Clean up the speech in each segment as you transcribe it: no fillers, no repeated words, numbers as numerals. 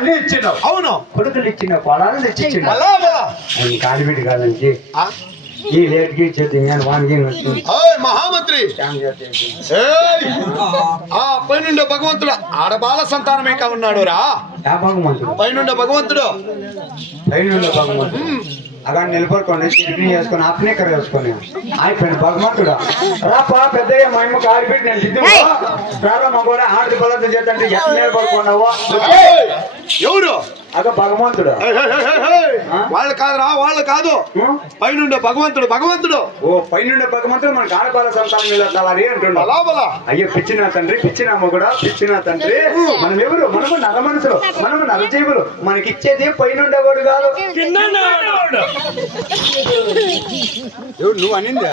అన్ని ఇచ్చినావు. అవును. కొడుకులు ఇచ్చినావు, పొలాలు ఇచ్చినావు. అలా అలా. అది కాలిబిడ్డి కాదండి. ఈ లేట్కి ఇచ్చేది నేను వానికి మహామంత్రి ఆ పైనుండే భగవంతుడు ఆడబాల సంతానమే కా ఉన్నాడు రా. భగవంతుడు పైనుండే భగవంతుడు అలా నిలబడుకోండి, చిటికి చేసుకొని అప్నేకర వేసుకొని అయిపోయింది భగవంతుడు. రాపా పెద్దయ్య మా అమ్మ కాలిబిడ్డి నేను దిద్దు ప్రారంభం కూడా ఆడది పదార్థం చేద్దంటే ఎట్లా నిలబడుకున్నావు? ఎవరు? అదో భగవంతుడు. వాళ్ళు కాదురా, వాళ్ళు కాదు. పైనుండే భగవంతుడు. భగవంతుడు ఓ పైనుండే భగవంతుడు మన ఆడబాల సంతానం వెళ్ళాలి అంటున్నాడు. అయ్యో పిచ్చిన తండ్రి, పిచ్చిన మొగుడా, పిచ్చిన తండ్రి. మనం ఎవరు? మనము నర మనుషులు, మనము నరజీవులు. మనకి ఇచ్చేది పైనుండేవాడు కాదు. నువ్వు అనిందా?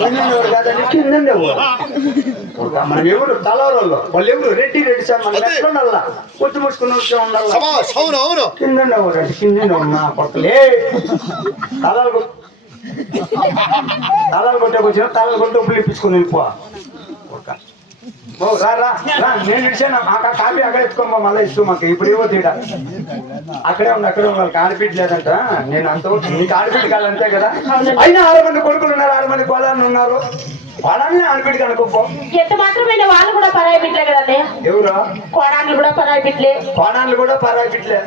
పైనుండేవాడు కాదండి, కిందండేవాడు. మనం ఎవరు? తలవాళ్ళు. వాళ్ళు ఎవరు? రెడ్డి రెడ్డి సార్. మనం ఎట్లా ఉండాలా? కొట్టు మూసుకుని ఉండాలి. కిందండేవాడు అంటే కింద ఉన్నా పక్కలే తలాలు కొట్టే వచ్చిన తలాలు కొట్టి ఉప్పులు ఇప్పించుకొని వెళ్ళిపో. నేను ఇచ్చాను కాపీ అక్కడ ఎత్తుకోమా, మళ్ళీ ఇస్తూ మాకు ఇప్పుడు ఏవో తీయడా. అక్కడే వాళ్ళకి ఆడపిడ్డ లేదంట. నేను అంతవరకు నీకు ఆడపిడ్డ కాదు అంతే కదా. అయినా 6 మంది కొడుకులు ఉన్నారు, 6 మంది కోళ్ళని ఉన్నారు. వాళ్ళని ఆడపిడ్డకి అనుకోపో. ఎంత మాత్రమే వాళ్ళు కూడా పరాయి బిడ్డలే కదండి. ఎవరు? కోడాన్లు కూడా పరాయి బిడ్డలే. కోడాన్లు కూడా పరాయి బిడ్డలే.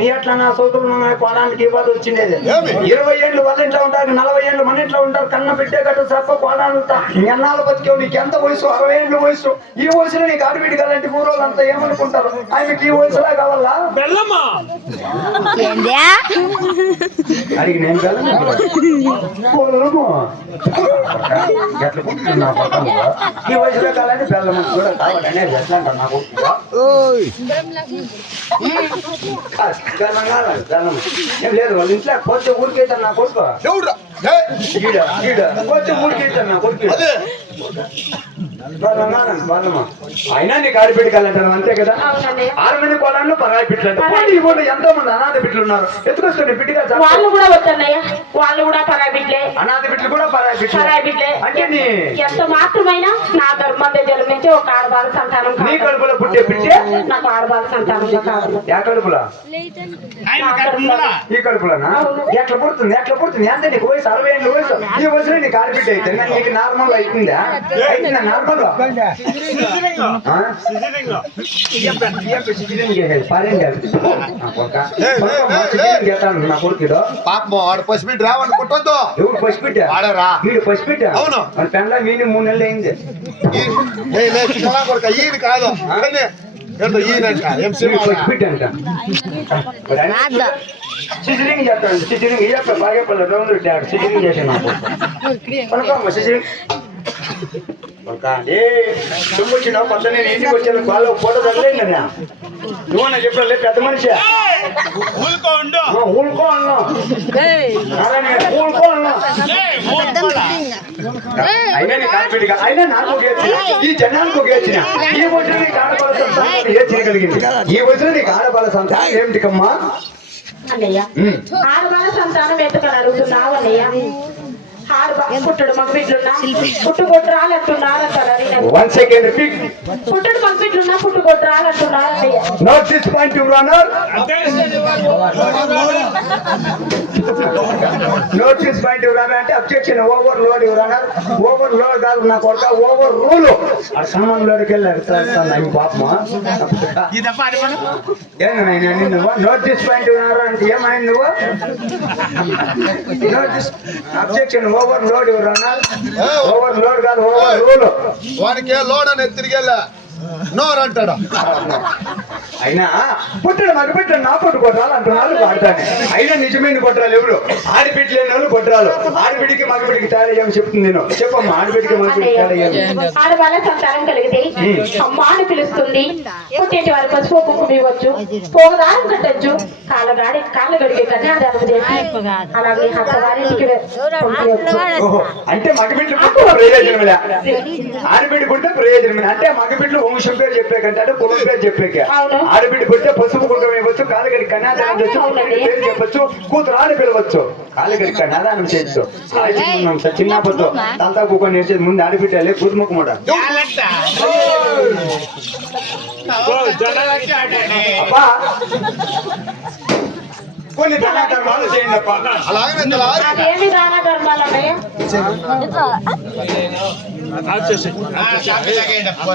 నీ అట్లా నా సోదరులు కోడానికి ఇవ్వాలి వచ్చిండేది. 20 ఏళ్ళు వాళ్ళ ఇంట్లో ఉంటారు, 40 ఏళ్ళు మన ఇంట్లో ఉంటారు. కన్న బిడ్డే కట్టు తప్ప కోడాన్లు ఎన్నాళ్ళు బతికేవు? నీకు ఎంత వయసు? 60 ఏళ్ళు వయసు. ఈ వయసులో నీకు ఆడబిడ్డ కాదంటే ఊరోళ్ళు అంతా ఏమనుకుంటారు? ఆయనకి ఈ వయసులా కావాలా? అడిగి నేను ఎట్లా పుట్టుకున్నా పక్కన ఈ వయసులో కావాలంటే బెల్లం కూడా కావాలనే ఎట్లా అంటారు నాకు ఏం లేదు. వాళ్ళ ఇంట్లో కొంచెం ఊరికైతారు నా కొడుకు. కొంచెం ఊరికైతారు నా కొడుకు. అయినా నీకు ఆడబిడ్డ కాలంటారు అంతే కదా. 6 మంది కోడాళ్ళు పరాయి బిడ్డలు. ఎంతో మంది అనాథ బిడ్డలు ఉన్నారు. ఎత్తుకొచ్చుకోండి బిడ్డగా. వాళ్ళు కూడా వద్దన్నయ్య, వాళ్ళు కూడా పరాయి బిడ్డలే. అనాథ బిడ్డలు కూడా పరాయి బిడ్డలే. అంటే ఎంత మాత్రమైనా నా గర్భం జన్మించి ఒక ఆడబాల సంతానం. నీ కడుపులో పుట్టే బిడ్డే నాకు ఆడబాల సంతానం కాదు. యా కడుపులా? ఈ కడుపులోనా? ఎట్లా పుడుతుంది? ఎంత నీకు వయసు? 60 ఏళ్ళు వయసు. ఈ వయసులో నీకు ఆడబిడ్డ అయితే నీకు నార్మల్ అవుతుందా? అవుతుందా నార్మల్? నా కొడుకు పాపం ఆడు పసిబిడ్డ రావని కొట్టొద్దు. ఎవరు పసిబిడ్డ? వీడు పసిబిడ్డ. అవును. మన పెండ్లా వీని 3 నెలలు అయింది. కొడుక ఈయన కాదు, ఈయనంట పసిబిడ్డ అంట. సిజరింగ్ చేస్తాను. సిజరింగ్ ఇయ్యప్ప బాగా పల్లె రౌండ్ సిజరింగ్ చేసాను. సిజరింగ్ తుమ్ముచ్చినావు కొత్త. నేను ఇంటికి వచ్చాను వాళ్ళ ఫోటో తగ్గలేదా? నువ్వన్నా చెప్పలే పెద్ద మనిషి ఊరుకో అన్నా. అయినా నీకు ఆడపిడిగా అయినా నాకు ఈ జనానికి గేచిన ఈ వయసులో నీకు ఆడబాల సంతానం ఏ చేయగలిగింది? ఈ వయసులో నీకు ఆడబాల సంతానం ఏమిటికమ్మా? అన్నయ్య ఆడబాల సంతానం ఎత్తుకొని అడుగుతున్నావు అన్నయ్య. పుట్టుడు మగబిడ్లున్నా పుట్టుకొట్టు రాలంటున్నారు. One second repeat. పుట్టుడు మగబిడ్లున్నా పుట్టుకొట్టు రాలంటున్నారు. Note this point your honour. Note this point your honour అంటే objection overload your honour. Overload కాదు నా కొడుక, ఓవర్ రూల్. ఆ సామాన్ లోడ్కి వెళ్ళారు పాపమా. ఏమైనా నువ్వు note this point your honour అంటే ఏమైంది నువ్వు? Note this objection overload your honour. Overload కాదు, ఓవర్ రూల్. వాడికి లోడ్ అనేది తిరిగేలా నోరు అంటాడు. అయినా పుట్టిన మగబిడ్డ నా పొట్టు కొట్టాలి అంటున్నారు వాడతాను. అయినా నిజమైన కొట్టరాలు ఎవరు? ఆడబిడ్డ లేని వాళ్ళు కొట్టరాలు. ఆడబిడ్డికి మగబిడ్డికి తేడా ఏమి చెప్తుంది? నేను చెప్పమ్మా. ఆడబిడ్డికి మగబిడ్డికి తేడా ఏమి? ఆడవాళ్ళ సంతానం కలిగితే అమ్మ అని పిలుస్తుంది. పుట్టేటి వారి పసుపు కుంకుమ ఇవ్వచ్చు, పోగదారం కట్టచ్చు, కాళ్ళ గడిగే కన్యాదానం చేసి అలాగే హస్తవారింటికి అంటే మగబిడ్డ పుట్టు ప్రయోజనమే, ఆడబిడ్డ పుట్టే ప్రయోజనమే. అంటే మగబిడ్డలు వంశం పేరు చెప్పే కంటే అంటే కులం పేరు చెప్పేక ఆడబిడ్డ పుడితే పసుపు కుంకుమ ఇవ్వచ్చు, కాలుగడి కన్యాదానం చేయొచ్చు, పుట్టిన పేరు చెప్పొచ్చు, కూతురు ఆడ పిలవచ్చు, కాలుగడి కన్యాదానం చేయొచ్చు. చిన్నప్పతో తంతా కూకొని నేర్చేది ముందు ఆడబిడ్డలే కుదుముఖముడ. అబ్బా కొన్ని దాన ధర్మాలు చేయండి అప్ప. అలాగే అదేమి దాన ధర్మాలన్నయ్య?